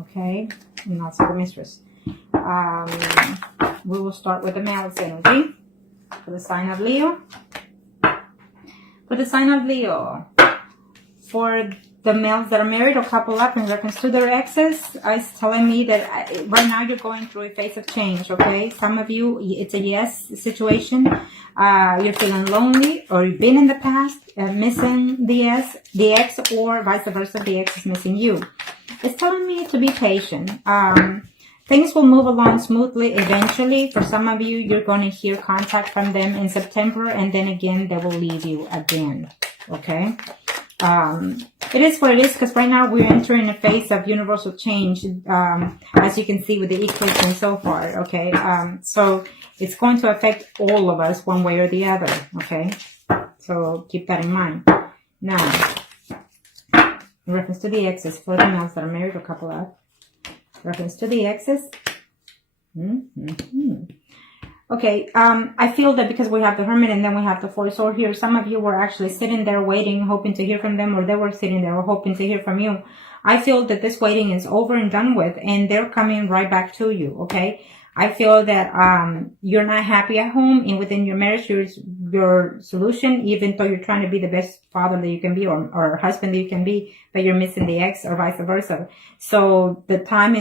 okay? And also the mistress. We will start with the male's energy for the sign of Leo. For the sign of Leo, for the males that are married or couple up in reference to their exes, it's telling me that right now you're going through a phase of change, okay? Some of you, it's a yes situation. You're feeling lonely, or you've been in the past missing the ex, or vice versa, the ex is missing you. It's telling me to be patient. Things will move along smoothly eventually. For some of you, you're going to hear contact from them in September, and then again, they will leave you again, okay? It is what it is, because right now we're entering a phase of universal change, as you can see with the eclipse and so far, okay? So it's going to affect all of us one way or the other, okay? So keep that in mind. Now, in reference to the exes, for the males that are married or couple up, reference to the exes. Okay, I feel that because we have the Hermit and then we have the Four Swords here, some of you were actually sitting there waiting, hoping to hear from them, or they were sitting there hoping to hear from you. I feel that this waiting is over and done with, and they're coming right back to you, okay? I feel that you're not happy at home, and within your marriage, your solution, even though you're trying to be the best father that you can be, or husband that you can be, but you're missing the ex, or vice versa. So the time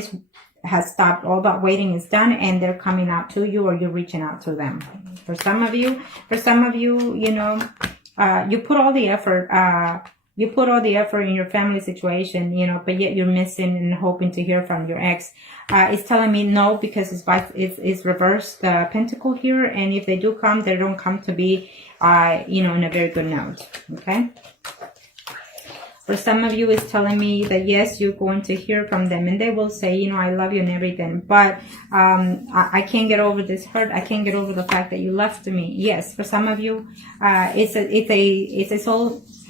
has stopped. All that waiting is done, and they're coming out to you, or you're reaching out to them. For some of you, you know, you put all the effort, in your family situation, you know, but yet you're missing and hoping to hear from your ex. It's telling me no, because it's reversed the pentacle here, and if they do come, they don't come to be, you know, in a very good note, okay? For some of you, it's telling me that, yes, you're going to hear from them, and they will say, you know, I love you and everything, but I can't get over this hurt. I can't get over the fact that you left me. Yes, for some of you, it's a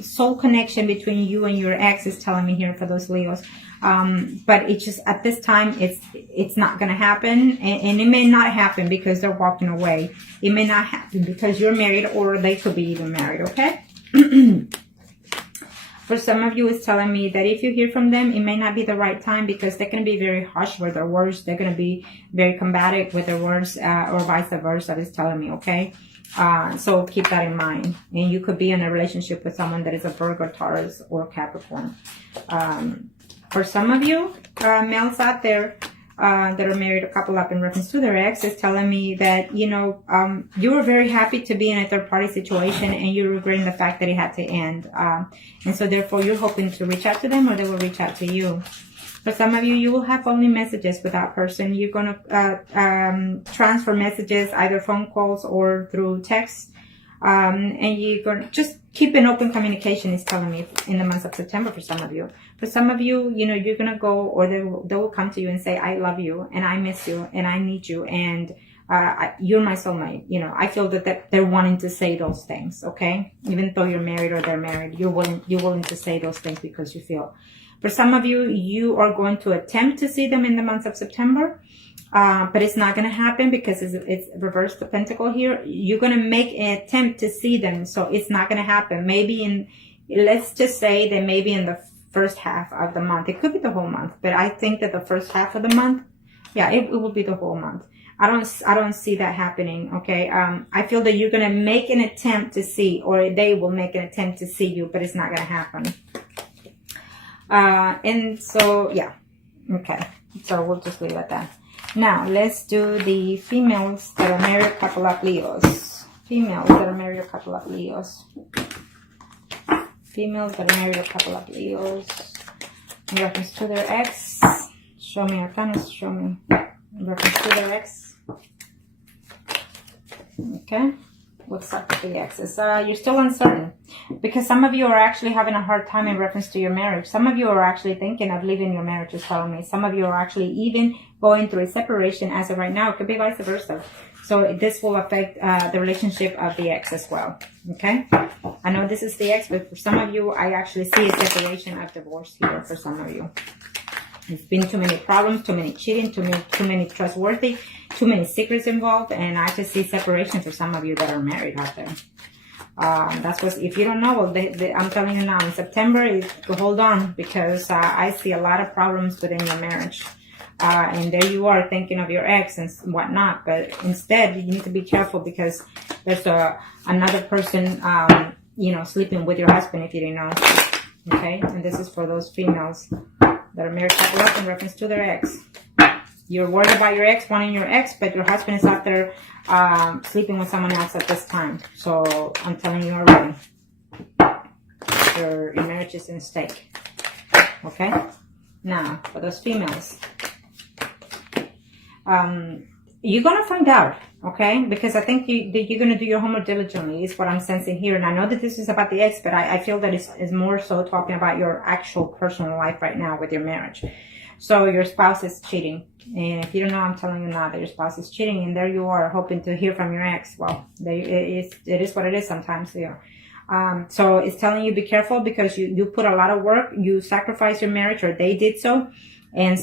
soul connection between you and your ex, is telling me here for those Leos. But it's just, at this time, it's not going to happen, and it may not happen because they're walking away. It may not happen because you're married, or they could be even married, okay? For some of you, it's telling me that if you hear from them, it may not be the right time, because they're going to be very harsh with their words. They're going to be very combative with their words, or vice versa, it's telling me, okay? So keep that in mind. And you could be in a relationship with someone that is a Virgo, Taurus, or Capricorn. For some of you, males out there, that are married or couple up in reference to their ex, is telling me that, you know, you were very happy to be in a third party situation, and you're regretting the fact that it had to end. And so therefore you're hoping to reach out to them, or they will reach out to you. For some of you, you will have only messages with that person. You're going to transfer messages, either phone calls or through text. And you're going to just keep an open communication, is telling me, in the month of September for some of you. For some of you, you know, you're going to go, or they will come to you and say, I love you, and I miss you, and I need you, and you're my soulmate. You know, I feel that they're wanting to say those things, okay? Even though you're married or they're married, you're willing to say those things because you feel. For some of you, you are going to attempt to see them in the month of September. But it's not going to happen because it's reversed the pentacle here. You're going to make an attempt to see them, so it's not going to happen. Maybe let's just say that maybe in the first half of the month. It could be the whole month, but I think that the first half of the month, yeah, it will be the whole month. I don't see that happening, okay? I feel that you're going to make an attempt to see, or they will make an attempt to see you, but it's not going to happen. And so, yeah, okay. So we'll just leave it at that. Now, let's do the females that are married, couple of Leos. Females that are married, a couple of Leos. Females that are married, a couple of Leos. In reference to their ex. Show me, Arcanas, show me. In reference to their ex. Okay. What's up with the exes? You're still uncertain. Because some of you are actually having a hard time in reference to your marriage. Some of you are actually thinking of leaving your marriage, is telling me. Some of you are actually even going through a separation as of right now. It could be vice versa. So this will affect the relationship of the ex as well. Okay? I know this is the ex, but for some of you, I actually see a separation of divorce here for some of you. There's been too many problems, too many cheating, too many trustworthy, too many secrets involved, and I just see separation for some of you that are married out there. That's what, if you don't know, well, I'm telling you now, in September, hold on, because I see a lot of problems within your marriage. And there you are thinking of your ex and whatnot, but instead you need to be careful because there's another person, you know, sleeping with your husband if you didn't know. Okay, and this is for those females that are married couple up in reference to their ex. You're worried about your ex, wanting your ex, but your husband is out there sleeping with someone else at this time. So I'm telling you already, your marriage is in stake. Okay, now for those females. You're going to find out, okay? Because I think you're going to do your homework diligently is what I'm sensing here. And I know that this is about the ex, but I feel that it's more so talking about your actual personal life right now with your marriage. So your spouse is cheating. And if you don't know, I'm telling you now that your spouse is cheating. And there you are hoping to hear from your ex. Well, it is what it is sometimes. Yeah. So it's telling you be careful because you put a lot of work. You sacrifice your marriage, or they did so. And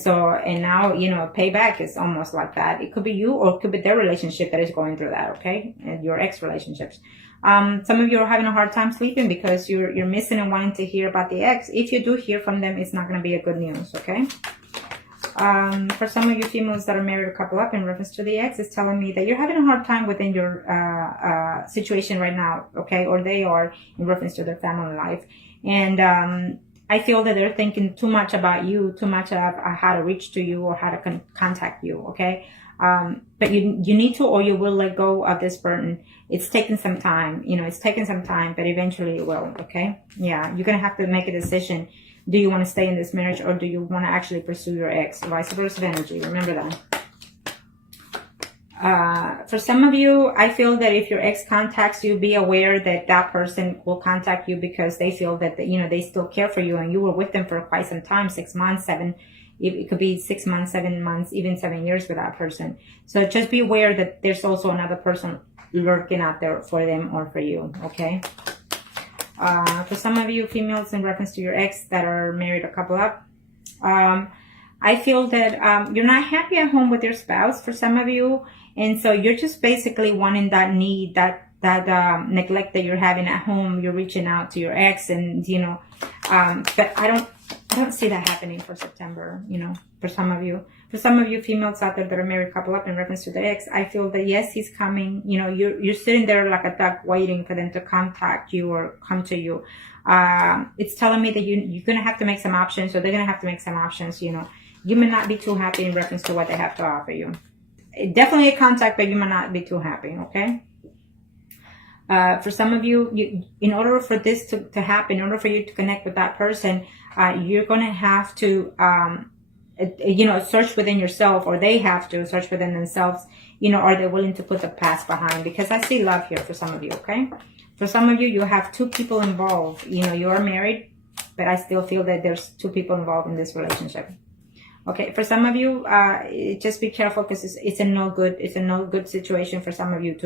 now, you know, payback is almost like that. It could be you, or it could be their relationship that is going through that, okay? And your ex relationships. Some of you are having a hard time sleeping because you're missing and wanting to hear about the ex. If you do hear from them, it's not going to be a good news, okay? For some of you females that are married or couple up in reference to the ex, it's telling me that you're having a hard time within your situation right now, okay? Or they are in reference to their family life. And I feel that they're thinking too much about you, too much of how to reach to you or how to contact you, okay? But you need to, or you will let go of this burden. It's taking some time, you know, it's taking some time, but eventually it will, okay? Yeah, you're going to have to make a decision. Do you want to stay in this marriage, or do you want to actually pursue your ex? Vice versa energy, remember that. For some of you, I feel that if your ex contacts you, be aware that that person will contact you because they feel that, you know, they still care for you and you were with them for quite some time, 6 months, 7, it could be 6 months, 7 months, even 7 years with that person. So just be aware that there's also another person lurking out there for them or for you, okay? For some of you females in reference to your ex that are married or couple up, I feel that you're not happy at home with your spouse for some of you. And so you're just basically wanting that need, that neglect that you're having at home. You're reaching out to your ex and, you know, but I don't see that happening for September, you know, for some of you. For some of you females out there that are married couple up in reference to the ex, I feel that yes, he's coming. You know, you're sitting there like a duck waiting for them to contact you or come to you. It's telling me that you're going to have to make some options, or they're going to have to make some options, you know. You may not be too happy in reference to what they have to offer you. Definitely a contact, but you might not be too happy, okay? For some of you, in order for this to happen, in order for you to connect with that person, you're going to have to, you know, search within yourself, or they have to search within themselves, you know, are they willing to put the past behind? Because I see love here for some of you, okay? For some of you, you have 2 people involved. You know, you are married, but I still feel that there's 2 people involved in this relationship. Okay, for some of you, just be careful because it's a no good situation for some of you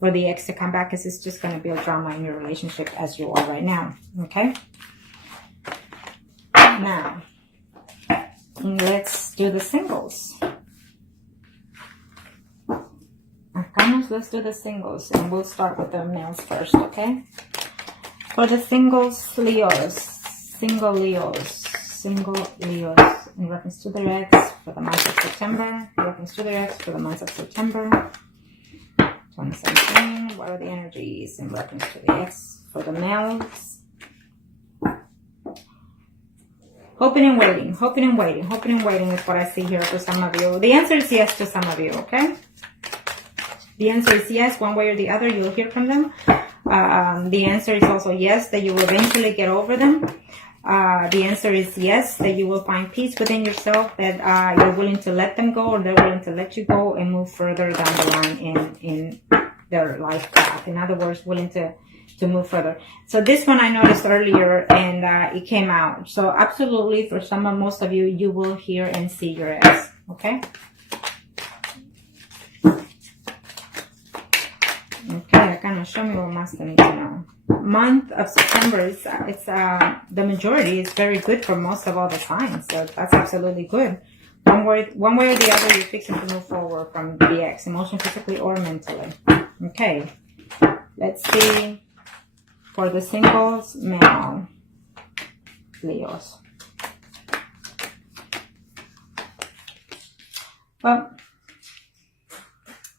for the ex to come back, because it's just going to build drama in your relationship as you are right now. Okay. Now, let's do the singles. Let's do the singles, and we'll start with the males first. Okay. For the singles, single Leos. In reference to their ex for the month of September. In reference to their ex for the month of September 2017. What are the energies in reference to the ex for the males? Hoping and waiting is what I see here for some of you. The answer is yes to some of you, okay? The answer is yes, one way or the other, you'll hear from them. The answer is also yes, that you will eventually get over them. The answer is yes, that you will find peace within yourself, that you're willing to let them go, or they're willing to let you go and move further down the line in their life path. In other words, willing to move further. So this one I noticed earlier, and it came out. So absolutely, for most of you, you will hear and see your ex. Okay? Okay, kind of show me what Master needs to know. Month of September, it's the majority is very good for most of all the signs, so that's absolutely good. One way or the other, you're fixing to move forward from the ex, emotionally, physically, or mentally. Okay, let's see for the singles male Leos. Well,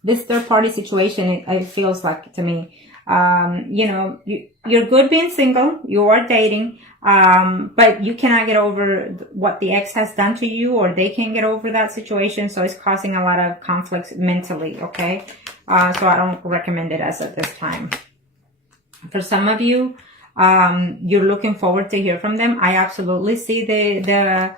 this third party situation, it feels like to me, you know, you're good being single, you are dating, but you cannot get over what the ex has done to you, or they can't get over that situation. So it's causing a lot of conflicts mentally. Okay. So I don't recommend it as at this time. For some of you, you're looking forward to hear from them. I absolutely see the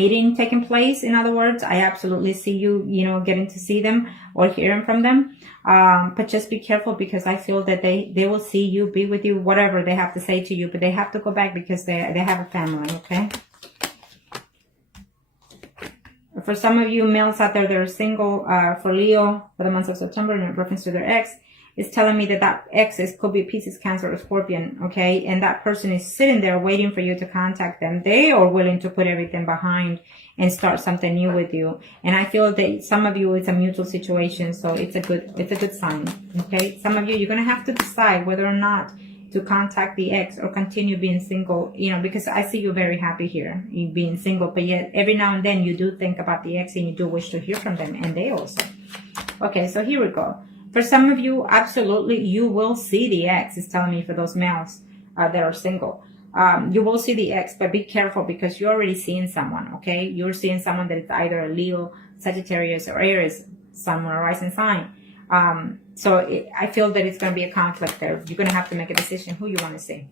meeting taking place. In other words, I absolutely see you, you know, getting to see them or hearing from them. But just be careful, because I feel that they will see you, be with you, whatever they have to say to you, but they have to go back because they have a family. Okay. For some of you males out there that are single, for Leo, for the month of September, in reference to their ex, it's telling me that ex could be Pisces, Cancer, or Scorpion, okay? And that person is sitting there waiting for you to contact them. They are willing to put everything behind and start something new with you. And I feel that some of you, it's a mutual situation, so it's a good sign, okay? Some of you, you're gonna have to decide whether or not to contact the ex or continue being single, you know, because I see you very happy here, you being single, but yet every now and then you do think about the ex and you do wish to hear from them, and they also. Okay, so here we go. For some of you, absolutely, you will see the ex. It's telling me for those males that are single. You will see the ex, but be careful, because you're already seeing someone, okay? You're seeing someone that is either a Leo, Sagittarius, or Aries, Sun or rising sign. So I feel that it's going to be a conflict there. You're going to have to make a decision who you want to see.